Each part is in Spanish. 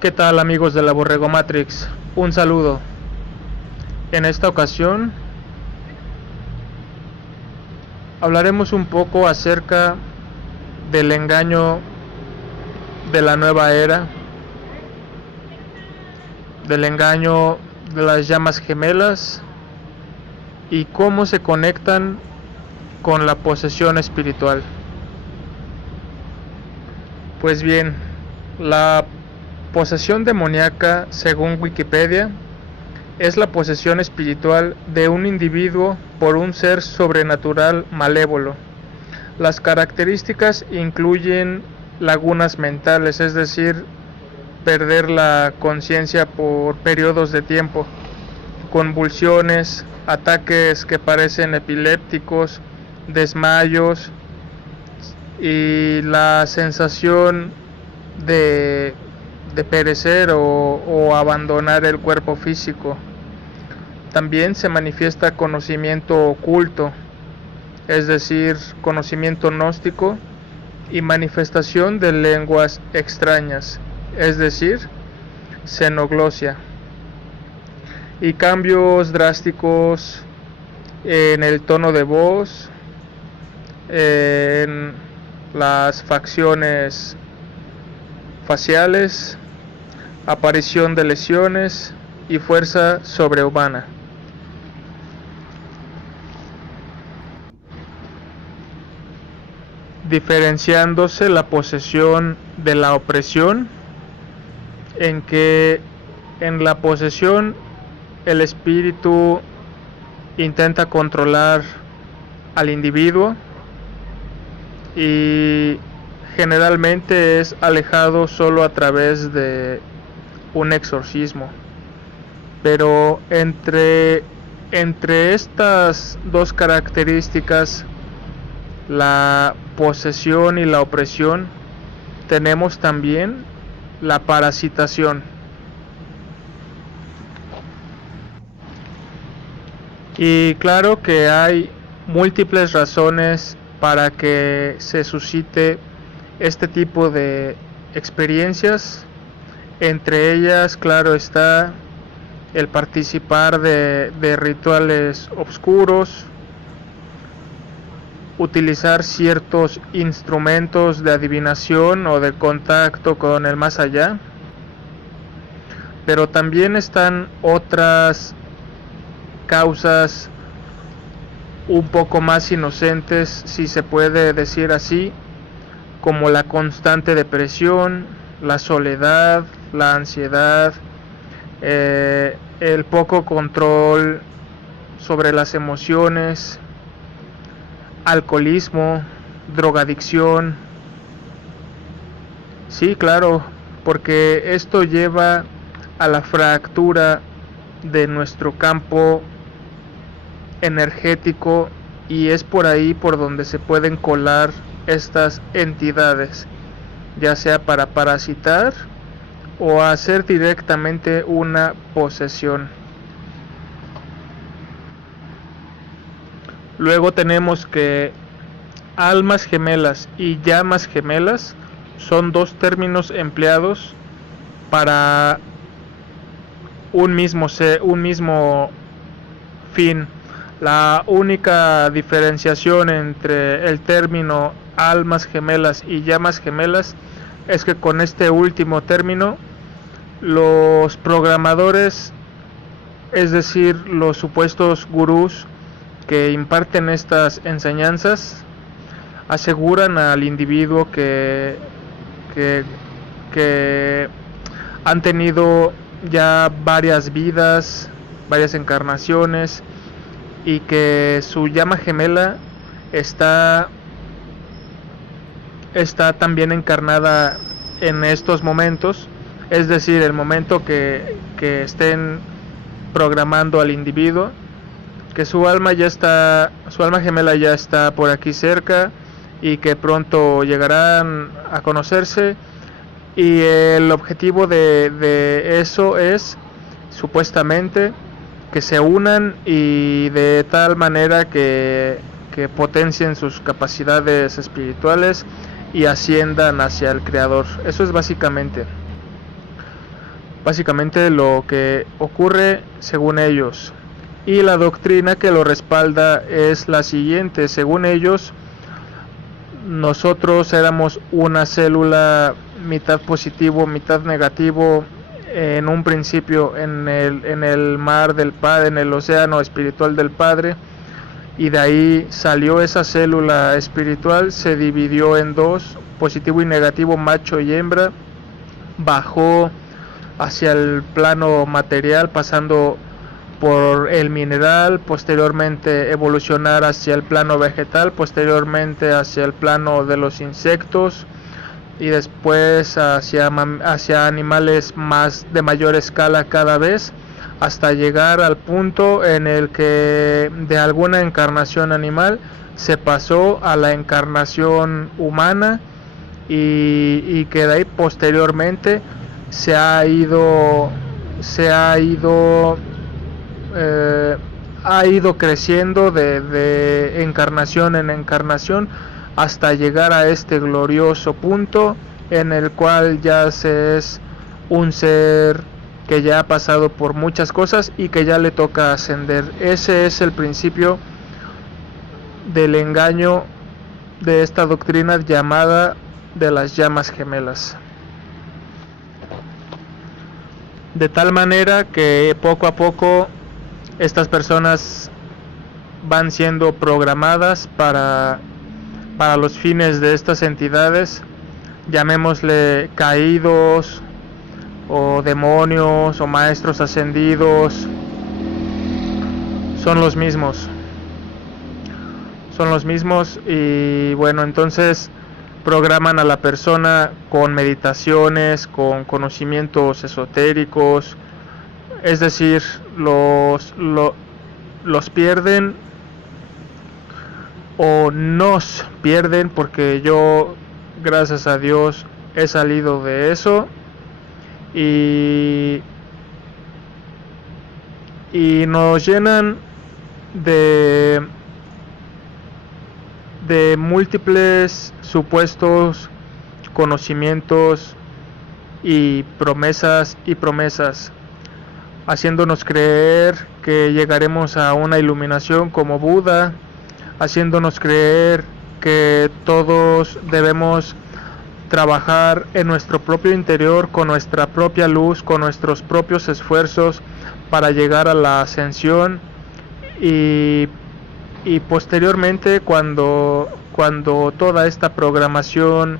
¿Qué tal, amigos de la Borrego Matrix? Un saludo. En esta ocasión hablaremos un poco acerca del engaño de la nueva era, del engaño de las llamas gemelas y cómo se conectan con la posesión espiritual. Pues bien, la posesión demoníaca, según Wikipedia, es la posesión espiritual de un individuo por un ser sobrenatural malévolo. Las características incluyen lagunas mentales, es decir, perder la conciencia por periodos de tiempo, convulsiones, ataques que parecen epilépticos, desmayos y la sensación de perecer o abandonar el cuerpo físico. También se manifiesta conocimiento oculto, es decir, conocimiento gnóstico, y manifestación de lenguas extrañas, es decir, xenoglosia, y cambios drásticos en el tono de voz, en las facciones faciales, aparición de lesiones y fuerza sobrehumana. Diferenciándose la posesión de la opresión, en que en la posesión el espíritu intenta controlar al individuo y generalmente es alejado solo a través de un exorcismo. Pero entre estas dos características, la posesión y la opresión, tenemos también la parasitación. Y claro que hay múltiples razones para que se suscite este tipo de experiencias. Entre ellas, claro está, el participar de rituales oscuros, utilizar ciertos instrumentos de adivinación o de contacto con el más allá. Pero también están otras causas un poco más inocentes, si se puede decir así, como la constante depresión, la soledad, la ansiedad, el poco control sobre las emociones, alcoholismo, drogadicción. Sí, claro, porque esto lleva a la fractura de nuestro campo energético y es por ahí por donde se pueden colar estas entidades, ya sea para parasitar o hacer directamente una posesión. Luego tenemos que almas gemelas y llamas gemelas son dos términos empleados para un mismo fin. La única diferenciación entre el término almas gemelas y llamas gemelas es que con este último término los programadores, es decir, los supuestos gurús que imparten estas enseñanzas, aseguran al individuo que han tenido ya varias vidas, varias encarnaciones, y que su llama gemela está también encarnada en estos momentos, es decir, el momento que estén programando al individuo, que su alma gemela ya está por aquí cerca y que pronto llegarán a conocerse, y el objetivo de eso es supuestamente que se unan y de tal manera que potencien sus capacidades espirituales y asciendan hacia el Creador. Eso es básicamente. básicamente lo que ocurre según ellos. Y la doctrina que lo respalda es la siguiente: según ellos, nosotros éramos una célula mitad positivo, mitad negativo, en un principio en el mar del Padre, en el océano espiritual del Padre, y de ahí salió esa célula espiritual, se dividió en dos, positivo y negativo, macho y hembra, bajó hacia el plano material, pasando por el mineral, posteriormente evolucionar hacia el plano vegetal, posteriormente hacia el plano de los insectos, y después hacia animales de mayor escala cada vez, hasta llegar al punto en el que de alguna encarnación animal se pasó a la encarnación humana, y que de ahí posteriormente se ha ido creciendo de encarnación en encarnación, hasta llegar a este glorioso punto en el cual ya se es un ser que ya ha pasado por muchas cosas y que ya le toca ascender. Ese es el principio del engaño de esta doctrina llamada de las llamas gemelas. De tal manera que poco a poco estas personas van siendo programadas para los fines de estas entidades, llamémosle caídos, o demonios, o maestros ascendidos. Son los mismos, y bueno, entonces programan a la persona con meditaciones, con conocimientos esotéricos, es decir, los pierden, o nos pierden, porque yo, gracias a Dios, he salido de eso, y nos llenan de múltiples supuestos conocimientos y promesas, haciéndonos creer que llegaremos a una iluminación como Buda, haciéndonos creer que todos debemos trabajar en nuestro propio interior, con nuestra propia luz, con nuestros propios esfuerzos, para llegar a la ascensión, y posteriormente, cuando toda esta programación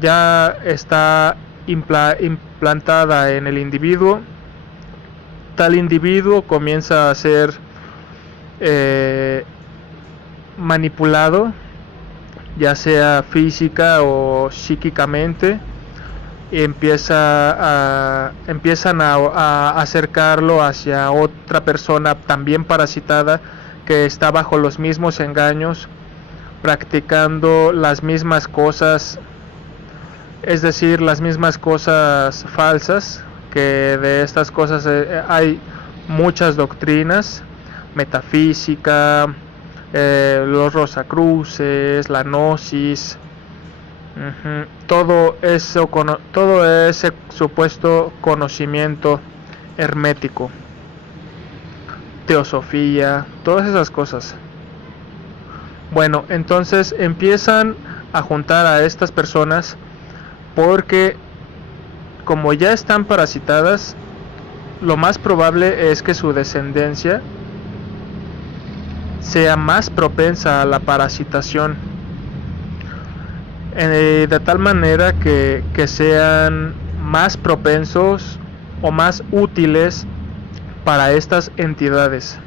ya está implantada en el individuo, tal individuo comienza a ser manipulado, ya sea física o psíquicamente, y empiezan a acercarlo hacia otra persona también parasitada, que está bajo los mismos engaños, practicando las mismas cosas, es decir, las mismas cosas falsas, que de estas cosas hay muchas doctrinas: metafísica, los rosacruces, la gnosis, todo ese supuesto conocimiento hermético, teosofía, todas esas cosas. Bueno, entonces empiezan a juntar a estas personas, porque como ya están parasitadas, lo más probable es que su descendencia sea más propensa a la parasitación, de tal manera que sean más propensos o más útiles para estas entidades.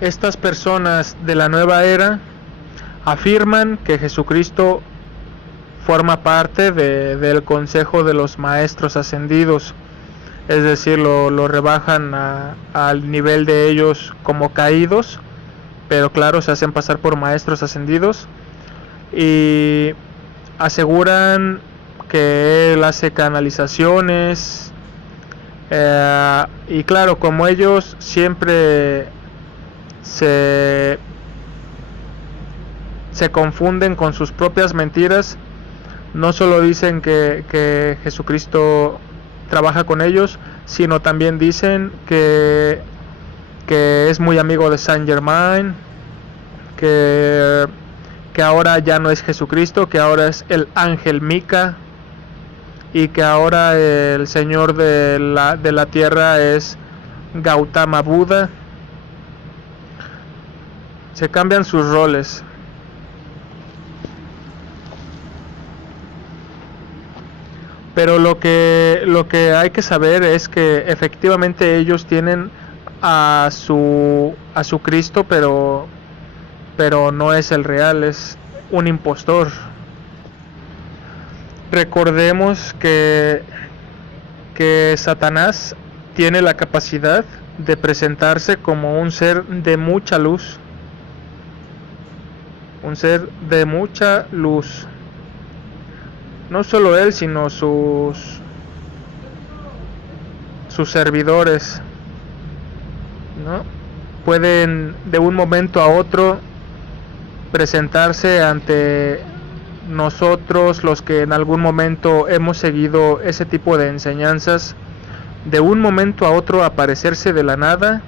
Estas personas de la nueva era afirman que Jesucristo forma parte del consejo de los maestros ascendidos, es decir, lo rebajan al nivel de ellos como caídos, pero claro, se hacen pasar por maestros ascendidos, y aseguran que él hace canalizaciones, y claro, como ellos siempre se confunden con sus propias mentiras, no solo dicen que Jesucristo trabaja con ellos, sino también dicen que es muy amigo de Saint Germain, que ahora ya no es Jesucristo, que ahora es el ángel Mika, y que ahora el señor de la tierra es Gautama Buda. Se cambian sus roles. Pero lo que hay que saber es que efectivamente ellos tienen a su Cristo, pero no es el real, es un impostor. Recordemos que Satanás tiene la capacidad de presentarse como un ser de mucha luz. Un ser de mucha luz. No solo él, sino sus servidores, ¿no? Pueden de un momento a otro presentarse ante nosotros, los que en algún momento hemos seguido ese tipo de enseñanzas, de un momento a otro aparecerse de la nada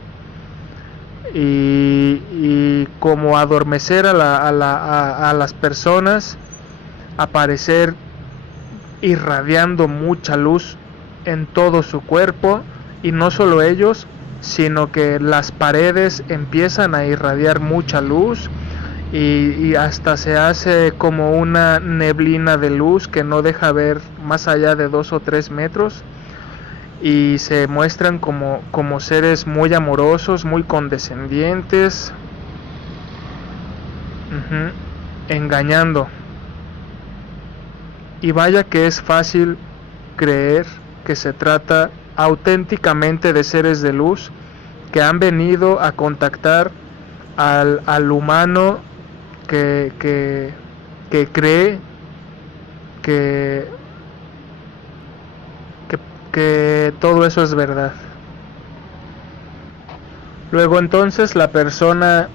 y como adormecer a las personas, aparecer irradiando mucha luz en todo su cuerpo, y no solo ellos, sino que las paredes empiezan a irradiar mucha luz y hasta se hace como una neblina de luz que no deja ver más allá de 2 o 3 metros, y se muestran como seres muy amorosos, muy condescendientes, engañando. Y vaya que es fácil creer que se trata auténticamente de seres de luz que han venido a contactar al humano que cree que todo eso es verdad. Luego entonces la persona,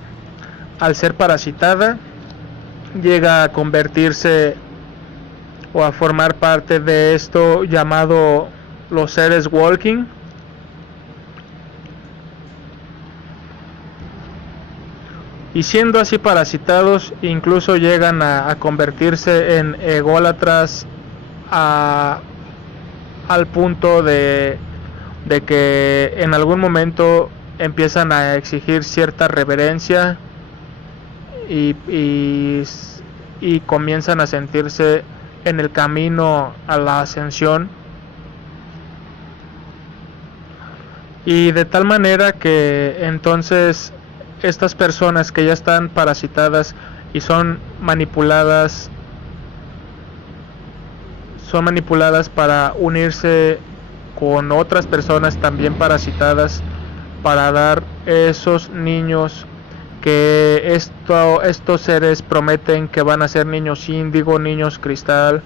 al ser parasitada, llega a convertirse o a formar parte de esto llamado los seres walking. Y siendo así parasitados, incluso llegan a convertirse en ególatras al punto de que en algún momento empiezan a exigir cierta reverencia y comienzan a sentirse en el camino a la ascensión, y de tal manera que entonces estas personas que ya están parasitadas y son manipuladas para unirse con otras personas también parasitadas, para dar esos niños que estos seres prometen que van a ser niños índigo, niños cristal,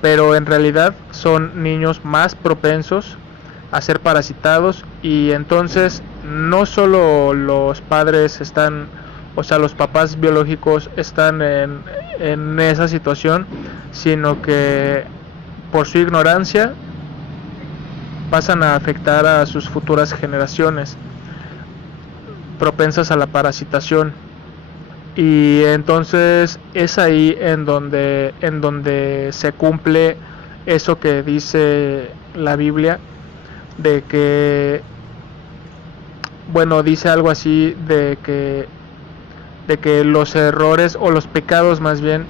pero en realidad son niños más propensos a ser parasitados. Y entonces no solo los padres están, o sea, los papás biológicos están en esa situación, sino que por su ignorancia pasan a afectar a sus futuras generaciones propensas a la parasitación. Y entonces es ahí en donde se cumple eso que dice la Biblia, de que, bueno, dice algo así de que los errores o los pecados más bien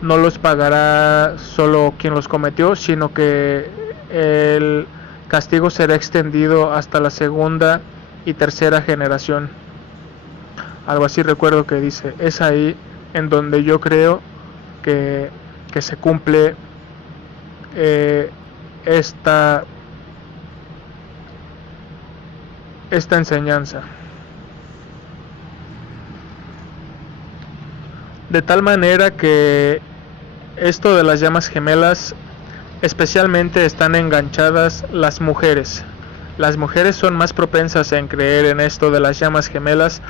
no los pagará solo quien los cometió, sino que el castigo será extendido hasta la segunda y tercera generación. Algo así recuerdo que dice. Es ahí en donde yo creo que se cumple esta enseñanza. De tal manera que esto de las llamas gemelas especialmente están enganchadas las mujeres. Las mujeres son más propensas en creer en esto de las llamas gemelas,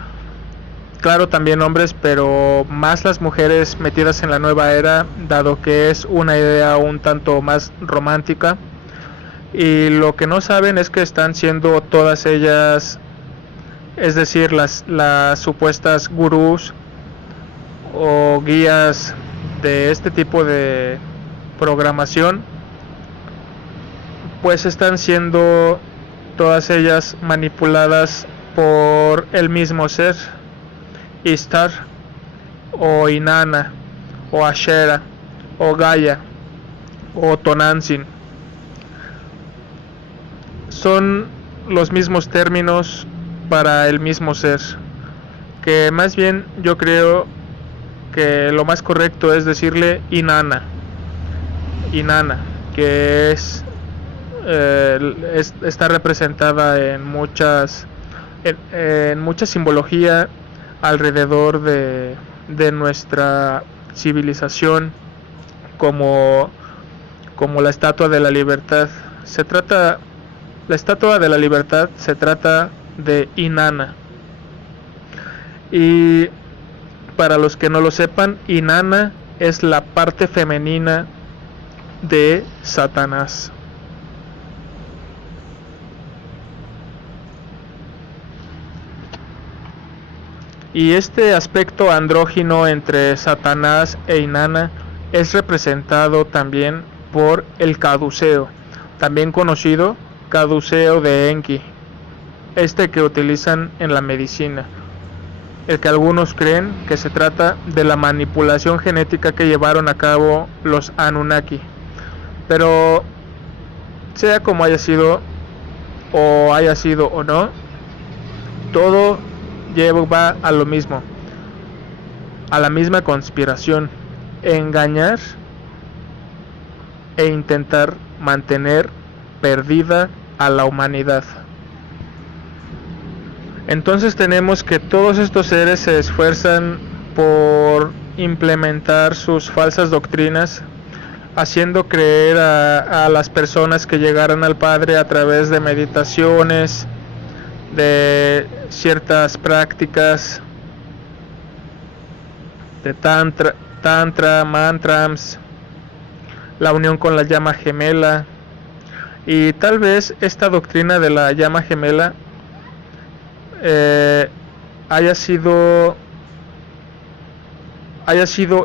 claro, también hombres, pero más las mujeres metidas en la nueva era, dado que es una idea un tanto más romántica. Y lo que no saben es que están siendo todas ellas, es decir, las supuestas gurús o guías de este tipo de programación, pues están siendo todas ellas manipuladas por el mismo ser, Ishtar o Inanna o Ashera o Gaia o Tonantzin. Son los mismos términos para el mismo ser, que más bien yo creo que lo más correcto es decirle Inanna, que está representada en mucha simbología alrededor de nuestra civilización, como la Estatua de la Libertad. La Estatua de la Libertad se trata de Inanna. Y para los que no lo sepan, Inanna es la parte femenina de Satanás. Y este aspecto andrógino entre Satanás e Inanna es representado también por el caduceo, también conocido caduceo de Enki, este que utilizan en la medicina, el que algunos creen que se trata de la manipulación genética que llevaron a cabo los Anunnaki. Pero sea como haya sido o no, todo lleva a lo mismo, a la misma conspiración: engañar e intentar mantener perdida a la humanidad. Entonces tenemos que todos estos seres se esfuerzan por implementar sus falsas doctrinas, haciendo creer a las personas que llegaran al Padre a través de meditaciones, de ciertas prácticas de tantra, mantras, la unión con la llama gemela. Y tal vez esta doctrina de la llama gemela haya sido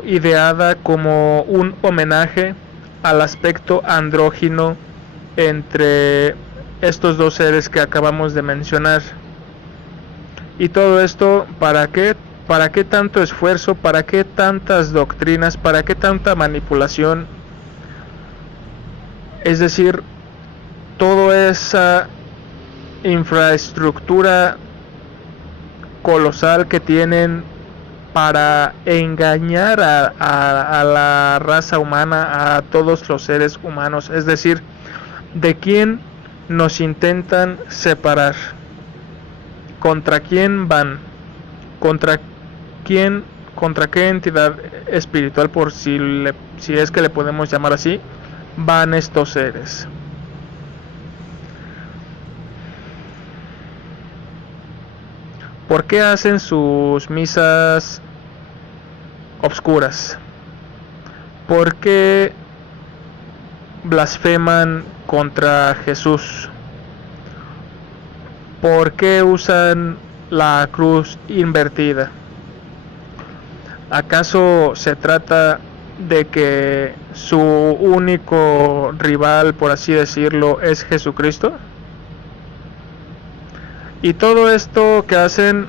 ideada como un homenaje al aspecto andrógino entre estos dos seres que acabamos de mencionar. Y todo esto, ¿para qué? ¿Para qué tanto esfuerzo? ¿Para qué tantas doctrinas? ¿Para qué tanta manipulación? Es decir, toda esa infraestructura colosal que tienen para engañar a la raza humana, a todos los seres humanos. Es decir, ¿de quién nos intentan separar? ¿Contra quién van? ¿Contra quién? ¿Contra qué entidad espiritual, por si es que le podemos llamar así, van estos seres? ¿Por qué hacen sus misas obscuras? ¿Por qué blasfeman contra Jesús? ¿Por qué usan la cruz invertida? ¿Acaso se trata de que su único rival, por así decirlo, es Jesucristo? Y todo esto que hacen,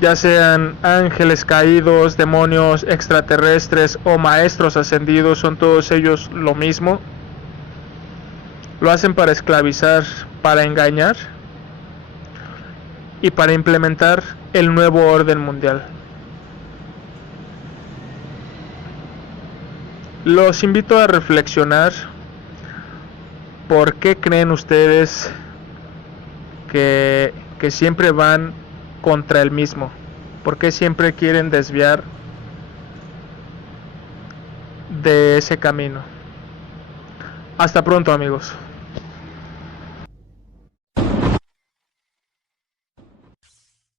ya sean ángeles caídos, demonios, extraterrestres o maestros ascendidos, son todos ellos lo mismo. Lo hacen para esclavizar, para engañar y para implementar el nuevo orden mundial. Los invito a reflexionar. ¿Por qué creen ustedes que siempre van contra el mismo? ¿Por qué siempre quieren desviar de ese camino? Hasta pronto, amigos.